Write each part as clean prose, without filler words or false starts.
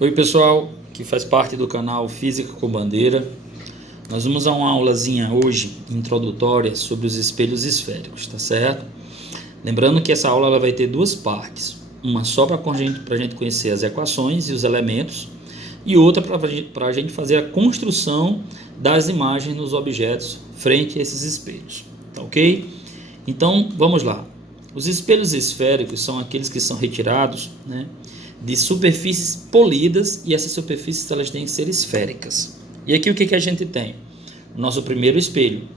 Oi pessoal, que faz parte do canal Física com Bandeira. Nós vamos a uma aulazinha hoje introdutória sobre os espelhos esféricos, tá certo? Lembrando que essa aula ela vai ter duas partes, uma só para a gente conhecer as equações e os elementos, e outra para a gente fazer a construção das imagens nos objetos frente a esses espelhos, tá ok? Então vamos lá. Os espelhos esféricos são aqueles que são retirados, de superfícies polidas, e essas superfícies elas têm que ser esféricas. E aqui o que a gente tem? Nosso primeiro espelho,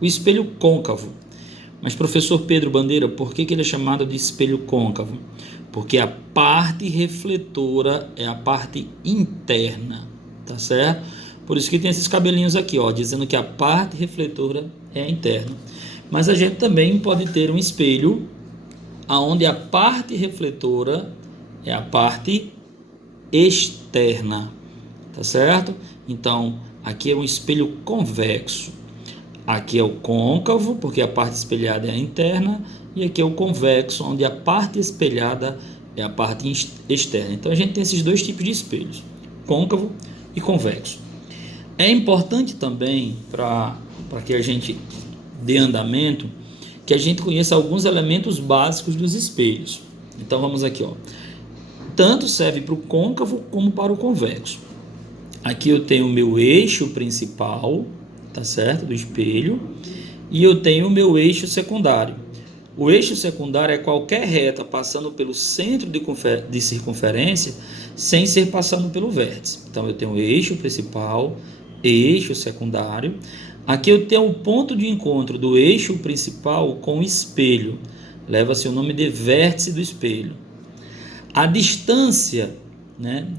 o espelho côncavo. Mas professor Pedro Bandeira, por que ele é chamado de espelho côncavo? Porque a parte refletora é a parte interna, tá certo? Por isso que tem esses cabelinhos aqui, ó, dizendo que a parte refletora é a interna. Mas a gente também pode ter um espelho onde a parte refletora é a parte externa, tá certo? Então, aqui é um espelho convexo. Aqui é o côncavo, porque a parte espelhada é a interna, e aqui é o convexo, onde a parte espelhada é a parte externa. Então, a gente tem esses dois tipos de espelhos, côncavo e convexo. É importante também, para que a gente dê andamento, que a gente conheça alguns elementos básicos dos espelhos. Então, vamos aqui, ó. Tanto serve para o côncavo como para o convexo. Aqui eu tenho o meu eixo principal, tá certo? Do espelho, e eu tenho o meu eixo secundário. O eixo secundário é qualquer reta passando pelo centro de circunferência sem ser passando pelo vértice. Então eu tenho o eixo principal, eixo secundário. Aqui eu tenho o ponto de encontro do eixo principal com o espelho. Leva-se o nome de vértice do espelho. A distância,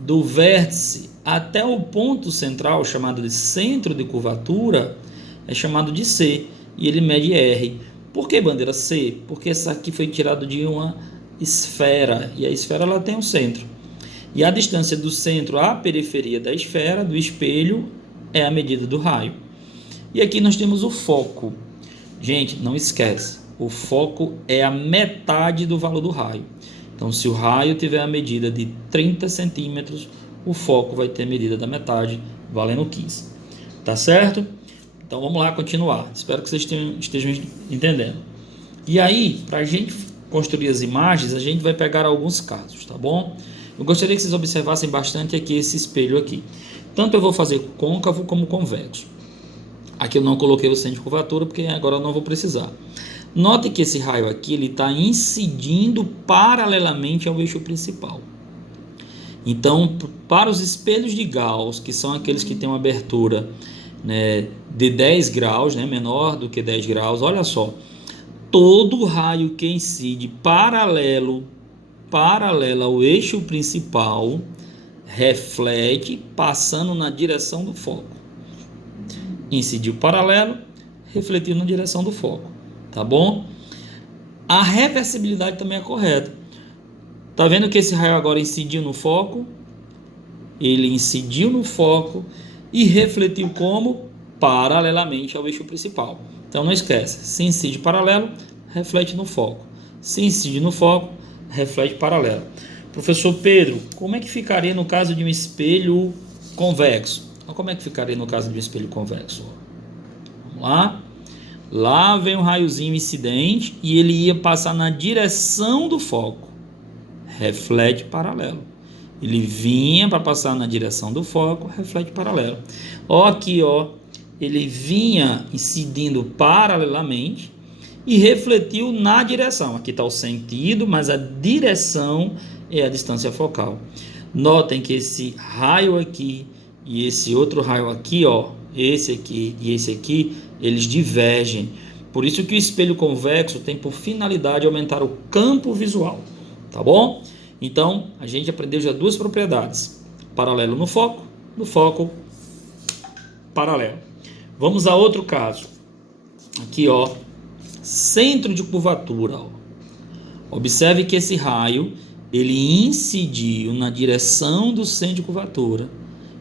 do vértice até o ponto central, chamado de centro de curvatura, é chamado de C, e ele mede R. Por que bandeira C? Porque essa aqui foi tirada de uma esfera, e a esfera ela tem um centro. E a distância do centro à periferia da esfera, do espelho, é a medida do raio. E aqui nós temos o foco. Gente, não esquece, o foco é a metade do valor do raio. Então, se o raio tiver a medida de 30 centímetros, o foco vai ter a medida da metade, valendo 15. Tá certo? Então, vamos lá continuar. Espero que vocês estejam entendendo. E aí, para a gente construir as imagens, a gente vai pegar alguns casos, tá bom? Eu gostaria que vocês observassem bastante aqui esse espelho aqui. Tanto eu vou fazer côncavo como convexo. Aqui eu não coloquei o centro de curvatura, porque agora eu não vou precisar. Note que esse raio aqui está incidindo paralelamente ao eixo principal. Então, para os espelhos de Gauss, que são aqueles que têm uma abertura de 10 graus, menor do que 10 graus, olha só, todo raio que incide paralelo ao eixo principal reflete passando na direção do foco. Incidiu paralelo, refletiu na direção do foco. Tá bom? A reversibilidade também é correta. Tá vendo que esse raio agora incidiu no foco? Ele incidiu no foco e refletiu como? Paralelamente ao eixo principal. Então não esquece, se incide paralelo, reflete no foco. Se incide no foco, reflete paralelo. Professor Pedro, como é que ficaria no caso de um espelho convexo? Como é que ficaria no caso de um espelho convexo? Vamos lá. Lá vem um raiozinho incidente e ele ia passar na direção do foco. Reflete paralelo. Ele vinha para passar na direção do foco, reflete paralelo. Ó, aqui, ó, ele vinha incidindo paralelamente e refletiu na direção. Aqui está o sentido, mas a direção é a distância focal. Notem que esse raio aqui e esse outro raio aqui, ó, esse aqui e esse aqui, eles divergem. Por isso que o espelho convexo tem por finalidade aumentar o campo visual, tá bom? Então, a gente aprendeu já duas propriedades: paralelo no foco, paralelo. Vamos a outro caso. Aqui, ó, centro de curvatura, ó. Observe que esse raio, ele incidiu na direção do centro de curvatura.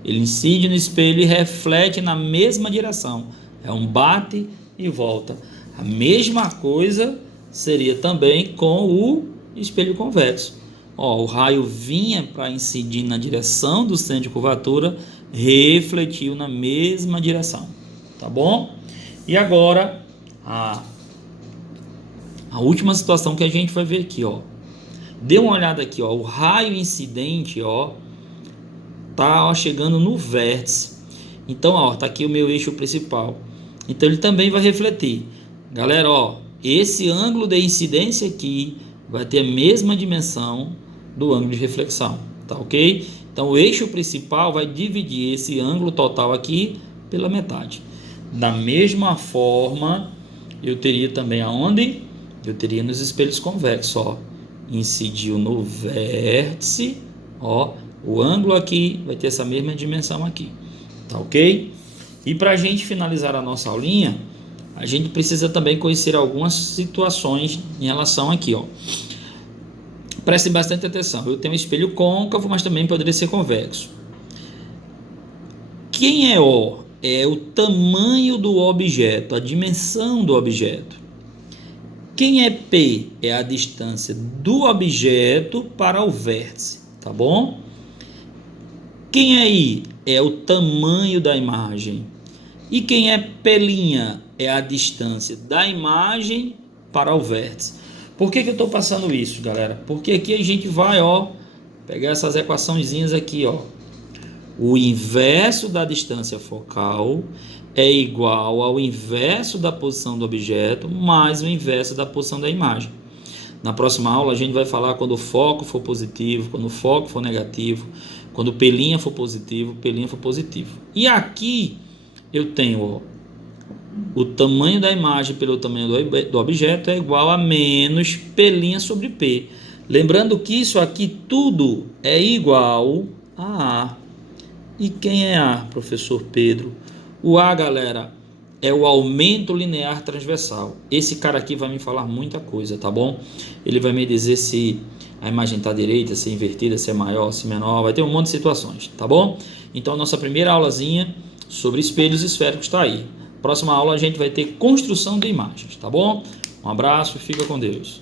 Ele incide no espelho e reflete na mesma direção. É um bate e volta. A mesma coisa seria também com o espelho convexo. Ó, o raio vinha para incidir na direção do centro de curvatura, refletiu na mesma direção, tá bom? E agora, a última situação que a gente vai ver aqui, ó. Dê uma olhada aqui, ó, o raio incidente, ó, tá, ó, chegando no vértice. Então, ó, tá aqui o meu eixo principal. Então, ele também vai refletir. Galera, ó, esse ângulo de incidência aqui vai ter a mesma dimensão do ângulo de reflexão, tá ok? Então, o eixo principal vai dividir esse ângulo total aqui pela metade. Da mesma forma, eu teria também aonde? Eu teria nos espelhos convexos, ó. Incidiu no vértice, ó, o ângulo aqui vai ter essa mesma dimensão aqui, tá ok? E para a gente finalizar a nossa aulinha, a gente precisa também conhecer algumas situações em relação aqui, ó. Prestem bastante atenção. Eu tenho um espelho côncavo, mas também poderia ser convexo. Quem é O? É o tamanho do objeto, a dimensão do objeto. Quem é P? É a distância do objeto para o vértice, tá bom? Quem é I? É o tamanho da imagem. E quem é P'? É a distância da imagem para o vértice. Por que eu estou passando isso, galera? Porque aqui a gente vai, ó, pegar essas equaçõezinhas aqui, ó. O inverso da distância focal é igual ao inverso da posição do objeto mais o inverso da posição da imagem. Na próxima aula a gente vai falar quando o foco for positivo, quando o foco for negativo, quando o P' for positivo, o P' for positivo. E aqui eu tenho, ó, o tamanho da imagem pelo tamanho do objeto é igual a menos P' sobre P. Lembrando que isso aqui tudo é igual a A. E quem é A, professor Pedro? O A, galera, é o aumento linear transversal. Esse cara aqui vai me falar muita coisa, tá bom? Ele vai me dizer se a imagem está direita, se é invertida, se é maior, se é menor. Vai ter um monte de situações, tá bom? Então, nossa primeira aulazinha sobre espelhos esféricos está aí. Próxima aula a gente vai ter construção de imagens, tá bom? Um abraço e fica com Deus.